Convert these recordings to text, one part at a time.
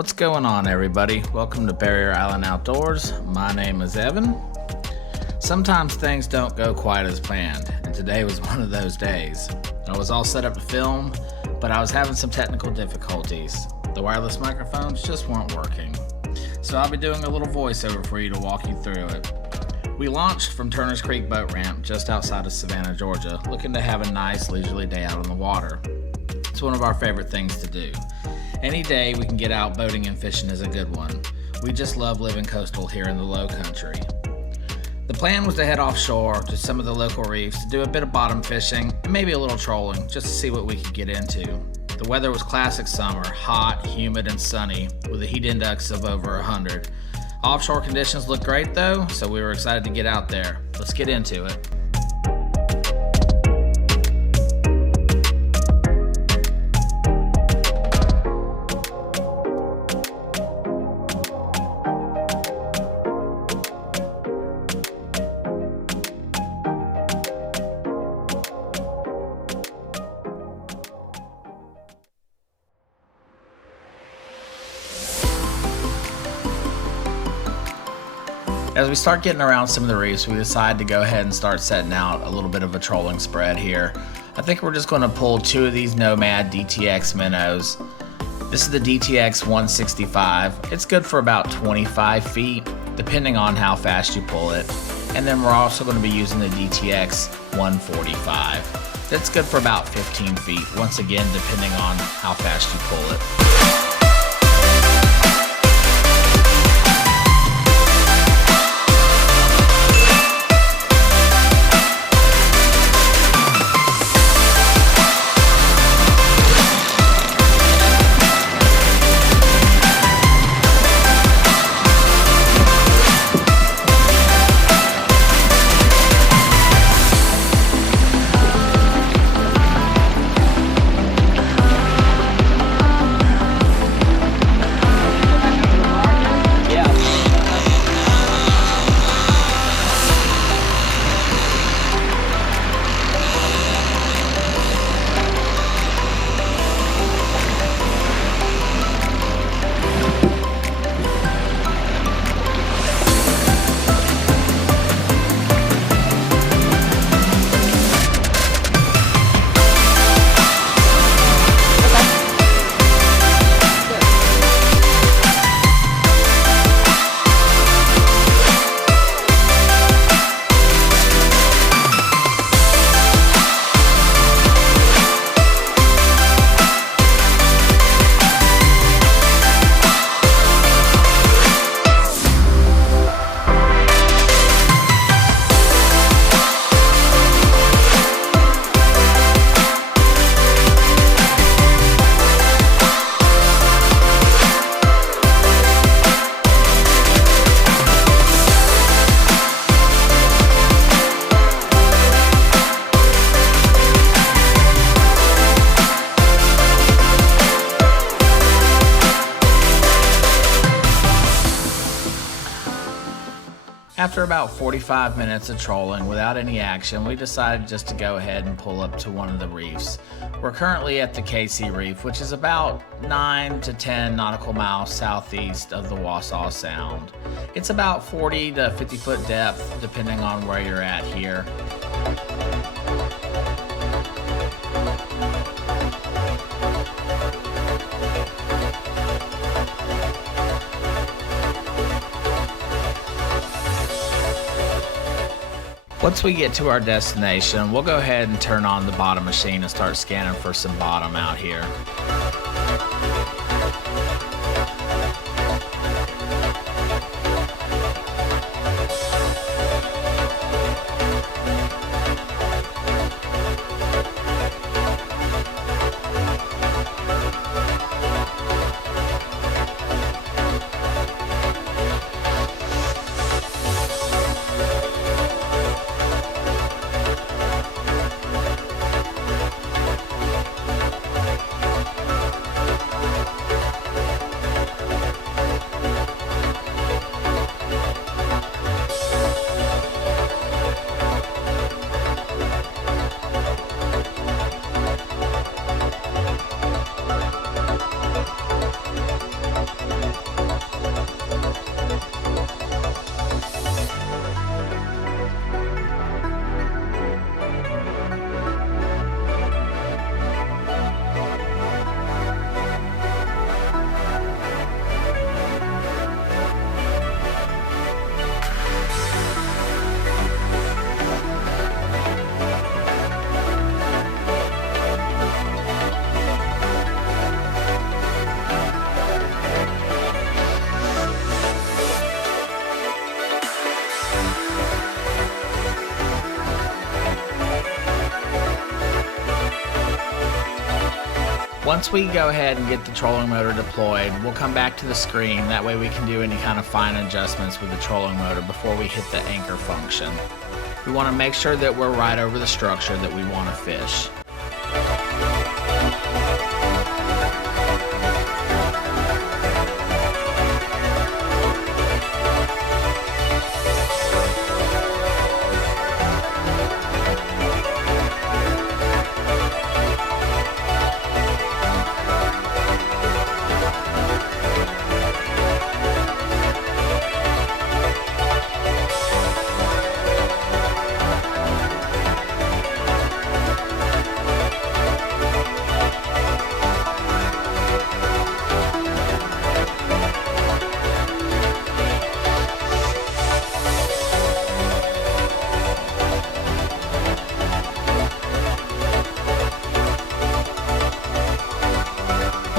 What's going on, everybody? Welcome to Barrier Island Outdoors. My name is Evan. Sometimes things don't go quite as planned, and today was one of those days. I was all set up to film, but I was having some technical difficulties. The wireless microphones just weren't working. So I'll be doing a little voiceover for you to walk you through it. We launched from Turner's Creek Boat Ramp just outside of Savannah, Georgia, looking to have a nice leisurely day out on the water. It's one of our favorite things to do. Any day we can get out boating and fishing is a good one. We just love living coastal here in the low country. The plan was to head offshore to some of the local reefs to do a bit of bottom fishing and maybe a little trolling just to see what we could get into. The weather was classic summer, hot, humid, and sunny with a heat index of over 100. Offshore conditions looked great though, so we were excited to get out there. Let's get into it. As we start getting around some of the reefs, we decided to go ahead and start setting out a little bit of a trolling spread here. I think we're just going to pull two of these Nomad DTX minnows. This is the DTX 165. It's good for about 25 feet, depending on how fast you pull it. And then we're also going to be using the DTX 145. That's good for about 15 feet, once again, depending on how fast you pull it. After about 45 minutes of trolling without any action, we decided just to go ahead and pull up to one of the reefs. We're currently at the KC Reef, which is about 9 to 10 nautical miles southeast of the Wassaw Sound. It's about 40 to 50 foot depth, depending on where you're at here. Once we get to our destination, we'll go ahead and turn on the bottom machine and start scanning for some bottom out here. Once we go ahead and get the trolling motor deployed, we'll come back to the screen. That way we can do any kind of fine adjustments with the trolling motor before we hit the anchor function. We want to make sure that we're right over the structure that we want to fish.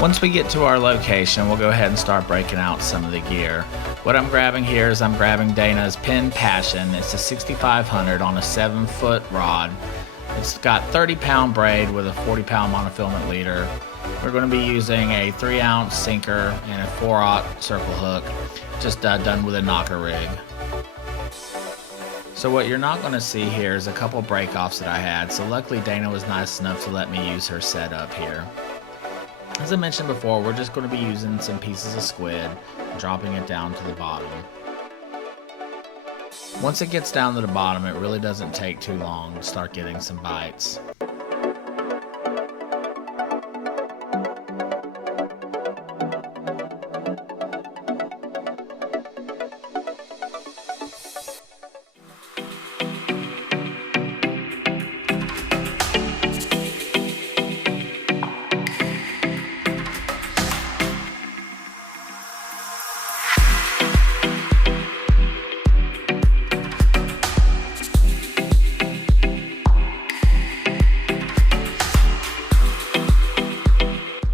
Once we get to our location, we'll go ahead and start breaking out some of the gear. What I'm grabbing here is I'm grabbing Dana's Penn Passion. It's a 6500 on a 7-foot rod. It's got 30-pound braid with a 40-pound monofilament leader. We're going to be using a 3-ounce sinker and a 4/0 circle hook, just done with a knocker rig. So what you're not going to see here is a couple break-offs that I had, so luckily Dana was nice enough to let me use her setup here. As I mentioned before, we're just going to be using some pieces of squid and dropping it down to the bottom. Once it gets down to the bottom, it really doesn't take too long to start getting some bites.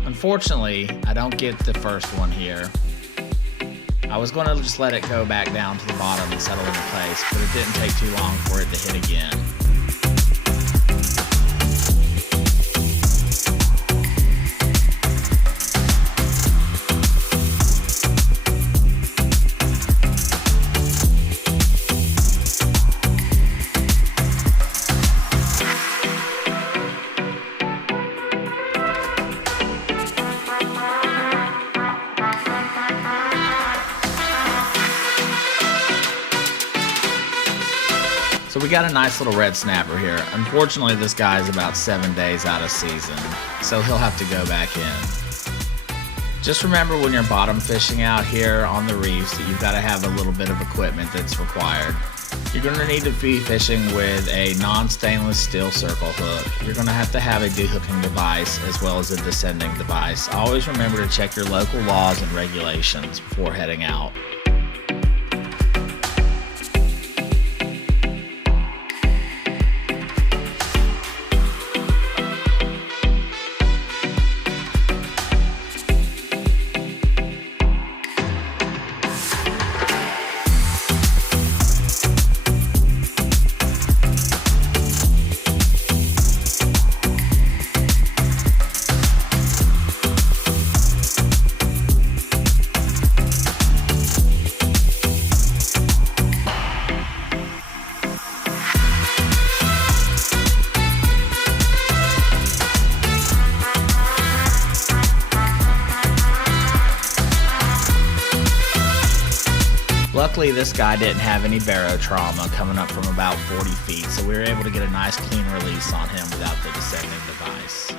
Unfortunately, I don't get the first one here. I was going to just let it go back down to the bottom and settle into place, but it didn't take too long for it to hit again. So we got a nice little red snapper here. Unfortunately, this guy is about 7 days out of season, so he'll have to go back in. Just remember when you're bottom fishing out here on the reefs that you've got to have a little bit of equipment that's required. You're going to need to be fishing with a non-stainless steel circle hook. You're going to have a dehooking device as well as a descending device. Always remember to check your local laws and regulations before heading out. Luckily, this guy didn't have any barotrauma coming up from about 40 feet, so we were able to get a nice clean release on him without the descending device.